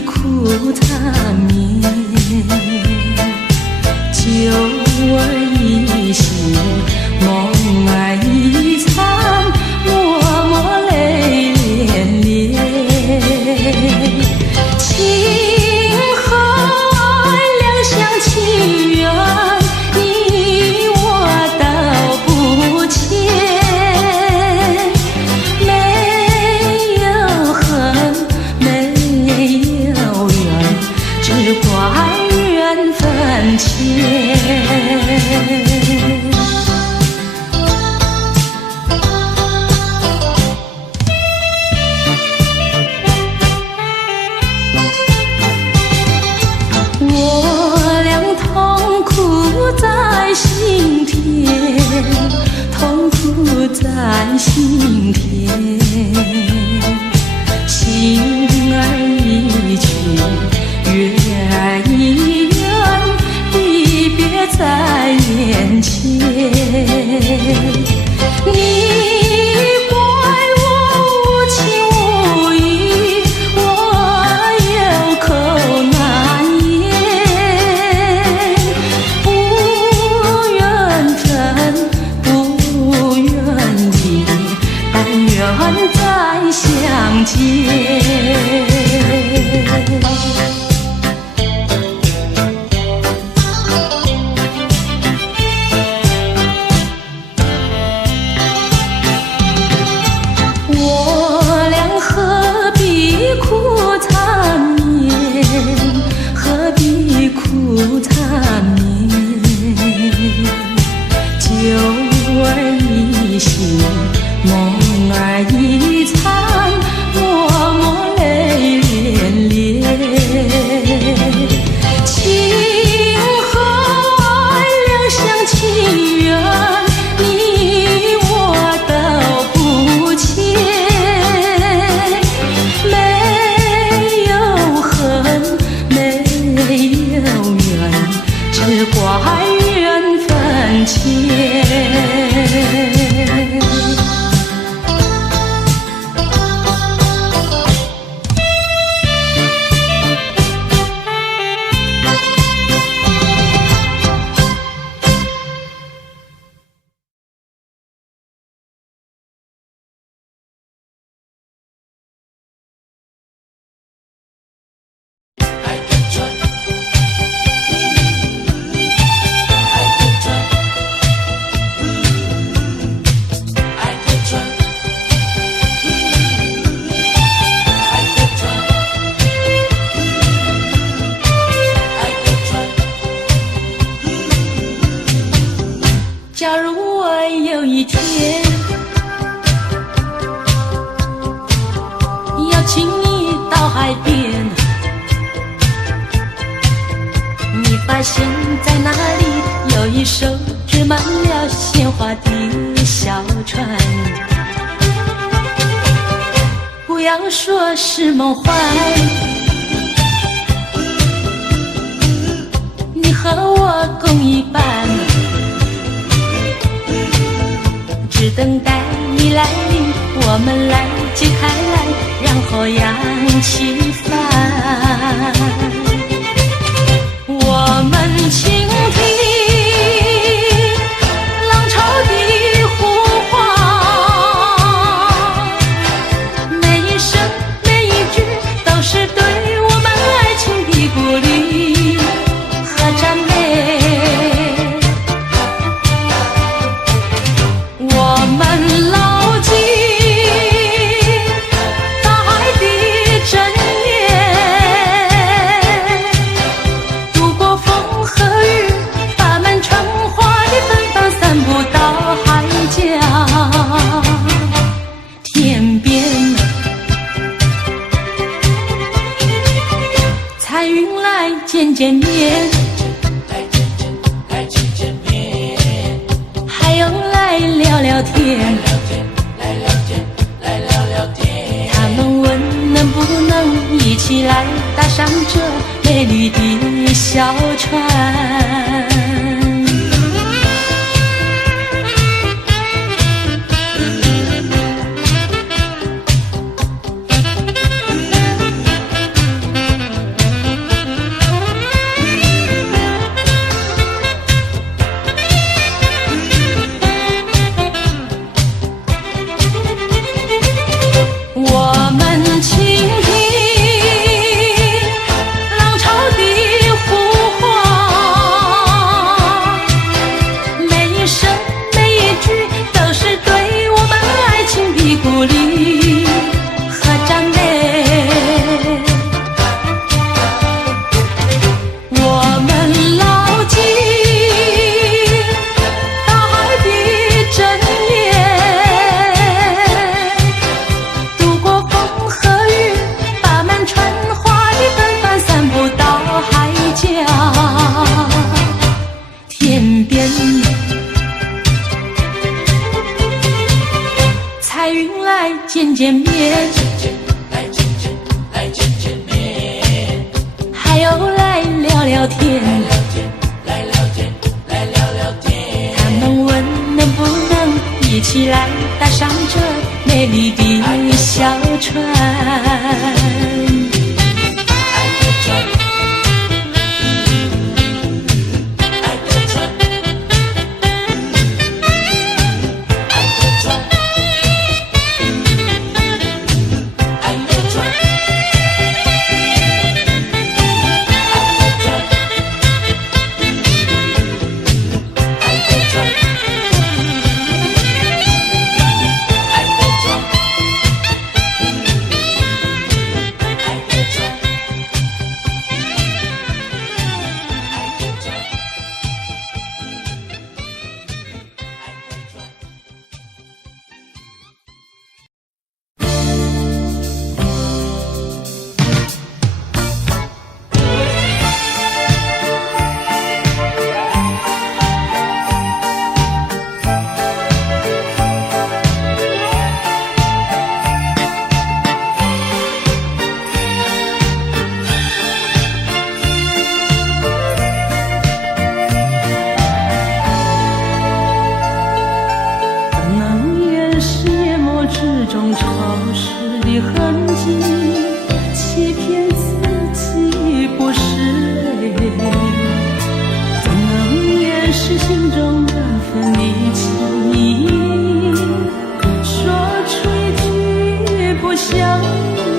苦缠绵，酒儿一醒，梦儿一场，默默泪涟涟。情海两厢情愿，你我道不清。只怪缘分浅，我俩痛苦在心田，痛苦在心田，心儿一曲。月儿一圆，离别在眼前。你怪我无情无义，我有口难言。不缘分，不缘离，但愿再相见。苦缠绵，酒儿一醒，梦儿一场，默默泪涟涟。情海两厢情愿，你我道不清。没有恨，没有缘，只怪缘分浅。假如我有一天邀请你到海边，你发现在那里有一艘织满了鲜花的小船，不要说是梦幻，你和我共一半，只等待你来临，我们来解开来，然后扬起帆。我们倾听浪潮的呼唤，见面，还有来聊聊天。他们问能不能一起来搭上这美丽的小船。我们倾听浪潮的呼唤，每一声每一句都是对我们爱情的鼓励和赞美。我们牢记大海的真彩云来见见面，还有来聊聊天。他们问能不能一起来搭上这美丽的小船。之中潮湿的痕迹，欺骗自己不是泪，怎能掩饰心中那份离情？说出一句不想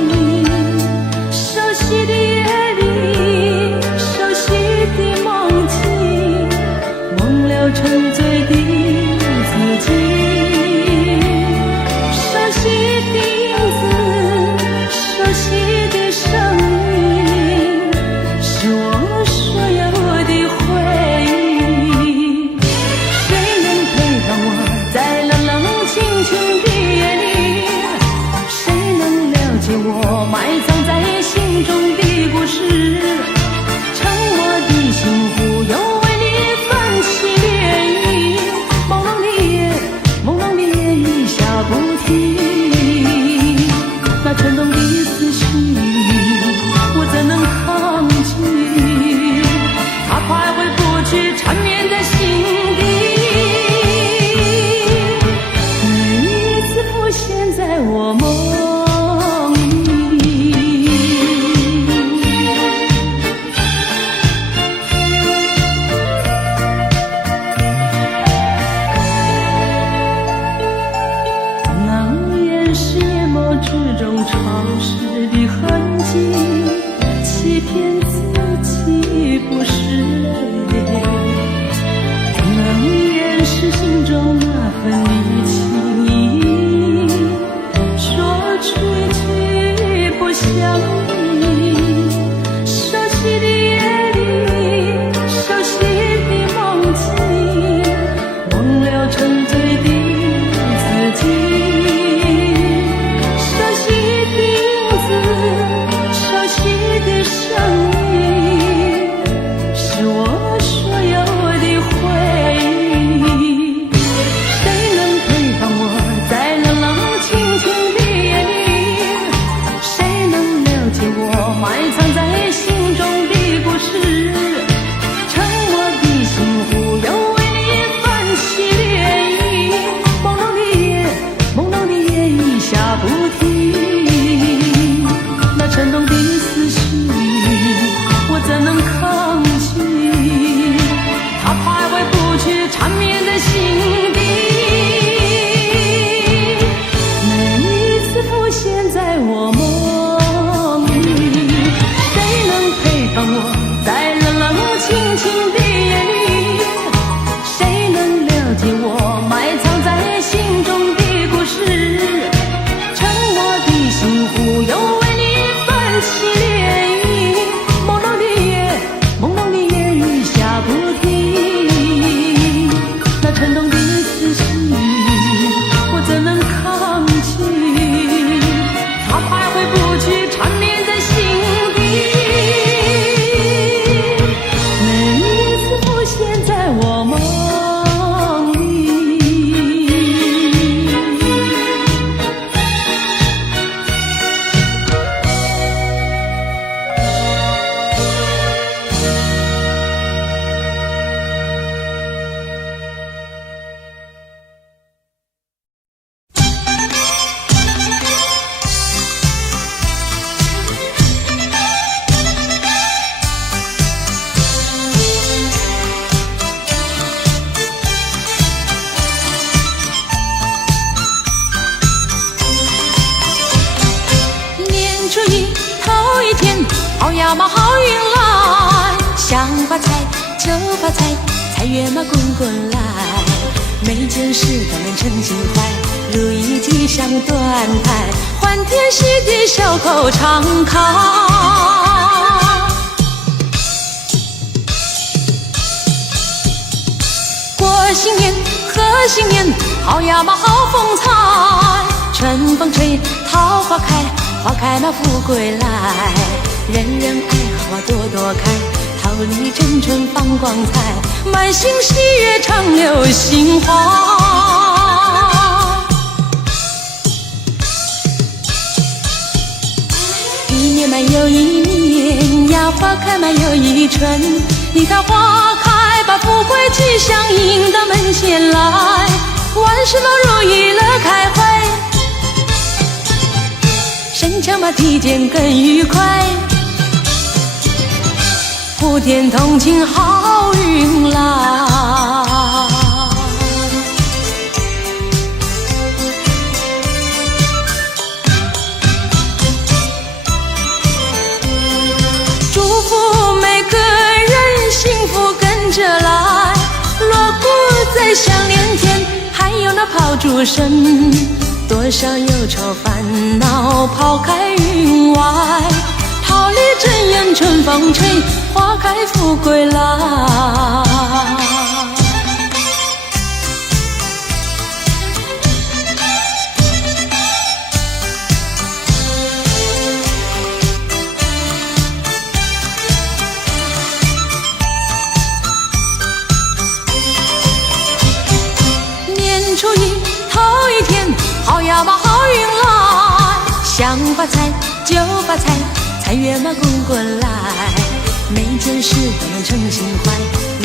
你，熟悉的夜里，熟悉的梦境，忘了沉醉的自己。熟悉的影子，熟悉的声音，是我所有的回忆。谁能陪伴我在冷冷清清的夜里？谁能了解我埋藏在心中的故事？沉默的心湖又为你泛起涟漪，朦胧的夜，朦胧的夜一下不停。那沉重的思绪，我怎能抗拒？它徘徊不去，缠绵在心底，每一次浮现在我梦里。能掩饰眼眸之中潮湿的痕迹，欺骗自己不是泪，能掩饰心中那份离情。说出一句不想你，熟悉的夜里，熟悉的梦境，忘了沉醉的自己。熟悉的声音，呀嘛好运来，想发财就发财，财源嘛滚滚来，每件事都能称心怀，如意吉祥端台，欢天喜地笑口常开。过新年贺新年，好呀嘛好风采，春风吹桃花开，花开那富贵来，人人爱好啊多多开，桃李争春放光彩，满心喜悦常流杏花。一年嘛又一年呀，花开嘛又一春，你看花开把富贵吉祥迎到门前来，万事都如意乐开怀，身强嘛体健更愉快，普天同庆好运来。祝福每个人幸福跟着来，锣鼓在响连天，还有那炮竹声，多少忧愁烦恼抛开云外，桃李争艳春风吹，花开富贵来。年初一头一天，好呀嘛好运来，想发财就发财，财源嘛滚滚来，每件事都能称心怀，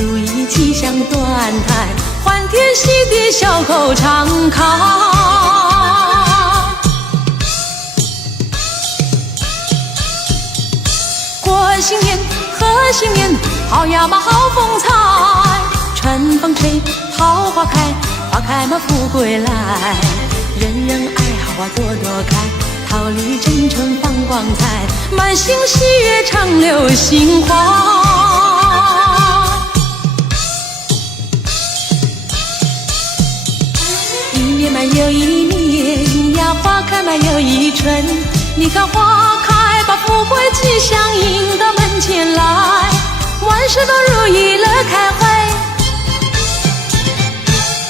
如意吉祥端台，欢天喜地笑口常开。过新年贺新年，好呀嘛好风采，春风吹桃花开，花开嘛富贵来，人人爱好啊多多开，桃李争春放光彩，满心喜悦常流杏花。一年嘛又一年呀，花开嘛又一春，你看花开把富贵吉祥迎到门前来，万事都如意乐开怀，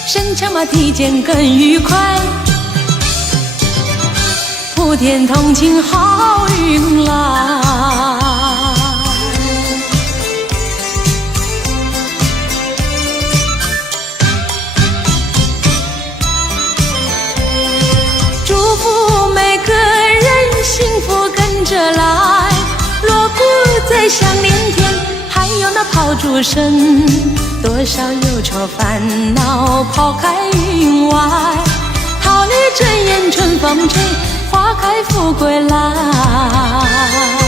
身强嘛体健更愉快，普天同庆好运来。祝福每个人幸福跟着来，锣鼓在响连天，还有那炮竹声，多少忧愁烦恼抛开云外，桃李争艳春风吹，花开富贵来。